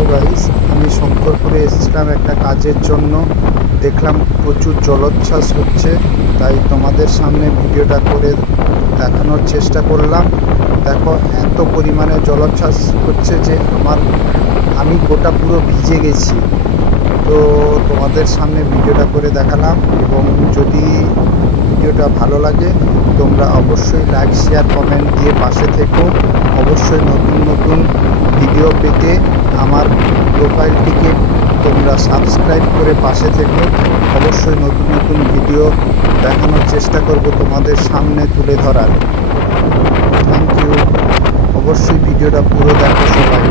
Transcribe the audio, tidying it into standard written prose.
Hello guys, আমি শঙ্করপুরে এসেছিলাম একটা কাজের জন্য। দেখলাম প্রচুর জলোচ্ছ্বাস হচ্ছে, তাই তোমাদের সামনে ভিডিওটা করে দেখানোর চেষ্টা করলাম। দেখো, এত পরিমাণে জলোচ্ছ্বাস হচ্ছে যে আমি গোটা পুরো ভিজে গেছি। তো তোমাদের সামনে ভিডিওটা করে দেখালাম, এবং যদি ভিডিওটা ভালো লাগে তোমরা অবশ্যই লাইক, শেয়ার, কমেন্ট দিয়ে পাশে থেকো। অবশ্যই নতুন নতুন ভিডিও পেতে আমার প্রোফাইলটিকে তোমরা সাবস্ক্রাইব করে পাশে থেকো। অবশ্যই নতুন নতুন ভিডিও দেখানোর চেষ্টা করব তোমাদের সামনে তুলে ধরার। Thank you. অবশ্যই ভিডিওটা পুরো দেখো সবাই।